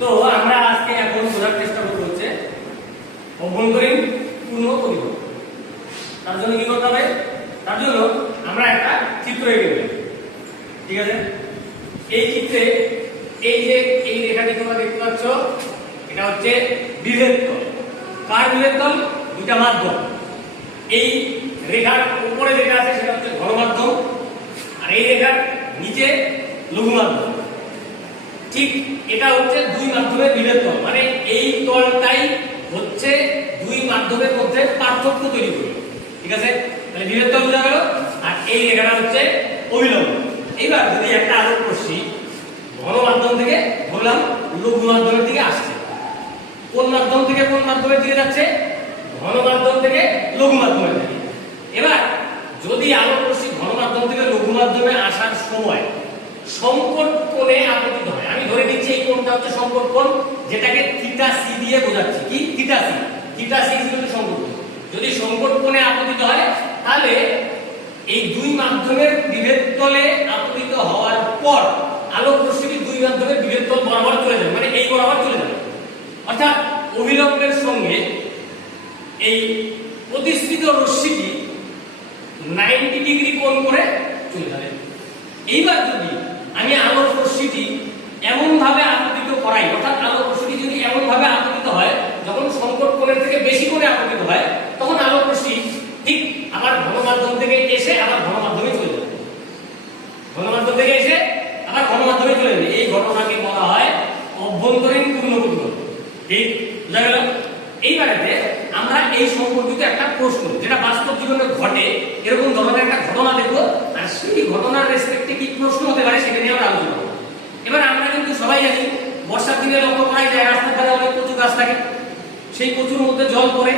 তো আমরা আজকে এখন বোঝার চেষ্টা করব হচ্ছে অভ্যন্তরীণ পূর্ণ প্রতিফলন। তার জন্য কি করতে হবে? তার জন্য আমরা একটা চিত্র এঁকে নেব। ঠিক আছে, এই চিত্রে এই যে এই রেখাটি তোমরা দেখতে পাচ্ছ, এটা হচ্ছে বিভেদ তল। কার বিভেদ তল? দুইটা মাধ্যম। এই রেখার উপরে যেটা আছে সেটা হচ্ছে ঘন মাধ্যম, আর এই রেখার নিচে লঘু মাধ্যম। ঠিক এটা হচ্ছে দুই মাধ্যমের বিভেদ তল, মানে এই তলটাই হচ্ছে দুই মাধ্যমের মধ্যে পার্থক্য তৈরি করে। ঠিক আছে, তাহলে বিভেদ তল বোঝা গেল। আর এই রেখাটা হচ্ছে অভিলম্ব। এইবার যদি একটা আলোক রশ্মি ঘন মাধ্যম থেকে বললাম লঘু মাধ্যমের দিকে আসছে, কোন মাধ্যম থেকে কোন মাধ্যমের দিকে যাচ্ছে? ঘন মাধ্যম থেকে লঘু মাধ্যমের দিকে। এবার যদি আলোক রশ্মি ঘন মাধ্যম থেকে লঘু মাধ্যমে আসার সময় সংকট কোণে আপতিত হয়, আমি ধরে নিচ্ছি এই কোণটা হচ্ছে সংকট কোণ, যেটাকে থিটা সি দিয়ে বোঝাচ্ছি। কি? Theta C. থিটা সি হচ্ছে সংকট কোণ। যদি সংকট কোণে আপতিত হয় তাহলে এই দুই মাধ্যমের বিভেদ তলে আপতিত হওয়ার পর আলোক রশ্মিটি দুই মাধ্যমের বিভেদ তল বরাবর চলে যাবে, মানে এই বরাবর চলে যাবে। অর্থাৎ অভিলম্বের সঙ্গে এই প্রতিসৃত রশ্মিটি 90 ডিগ্রি কোণ করে চলে যাবে। এইবার যদি আমি আলোক রশ্মিটি এমন ভাবে আপতিত করাই, অর্থাৎ আলোক রশ্মিটি যদি এমন ভাবে আপতিত হয় যখন সংকট কোণের থেকে বেশি কোণে আপতিত হয়, তখন আলোক রশ্মি ঠিক আবার ঘন মাধ্যম থেকে এসে আবার ঘন মাধ্যমে চলে যাবে। ঘন মাধ্যম থেকে এসে আবার ঘন মাধ্যমে চলে যাবে। এই ঘটনাকে বলা হয় অভ্যন্তরীণ পূর্ণ প্রতিফলন। ঠিক বুঝা গেল? এইবারেতে আমরা এই সম্পর্কিত একটা প্রশ্ন, যেটা বাস্তব জীবনে ঘটে এরকম ধরনের একটা ঘটনা দেখব, আর সেই ঘটনার রেসপেক্টে কি প্রশ্ন হতে পারে সেটা নিয়ে আমরা আলোচনা করব। এবার আমরা কিন্তু সবাই জানি বর্ষার দিনে লক্ষ্য করা যায় রাস্তার ধারে অনেক কচু গাছ থাকে, সেই কচুর মধ্যে জল পড়ে,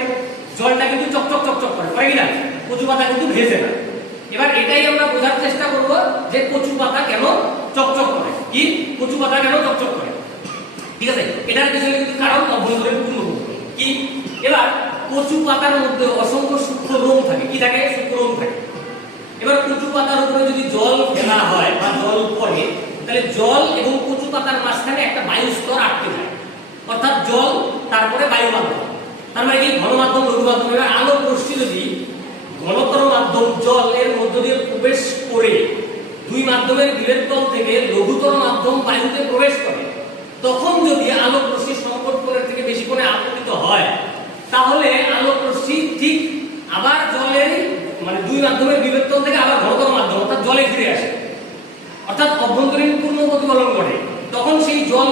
জলটা কিন্তু চকচক চকচক করে, হয় কিনা? কচু পাতা কিন্তু ভেজে না। এবার এটাই আমরা বোঝার চেষ্টা করব যে কচু পাতা কেন চকচক করে। কি? কচু পাতা কেন চকচক করে? ঠিক আছে, এটার পিছনে কিন্তু কারণ অভ্যন্তরীণ পূর্ণ প্রতিফলন। কি? এবার কচু পাতার মধ্যে অসংখ্য সূক্ষ্ম রোম থাকে। কি থাকে? সূক্ষ্ম রোম থাকে। এবার কচু পাতার উপরে যদি জল ফেলা হয় বা জল পড়ে, তাহলে জল এবং কচু পাতার মাঝখানে একটা বায়ু স্তর আটকে যায়, অর্থাৎ জল তারপরে বায়ু মাধ্যম। তার মানে কি? ঘন মাধ্যম লঘু মাধ্যম। এবার আলোক রশ্মি যদি ঘনতর মাধ্যম জল এর মধ্য দিয়ে প্রবেশ করে দুই মাধ্যমের বিভেদ তল থেকে লঘুতর মাধ্যম বায়ুতে প্রবেশ করে, তখন যদি আলোক রশ্মি সংকট কোণের থেকে বেশি কোণে আপতিত হয়, তাহলে আলোক রশ্মি ঠিক আবার জলের মানে দুই মাধ্যমের বিভেদ তল থেকে আবার ঘনতর মাধ্যম অর্থাৎ জলে ফিরে আসে, অর্থাৎ অভ্যন্তরীণ পূর্ণ প্রতিফলন ঘটে। তখন সেই জল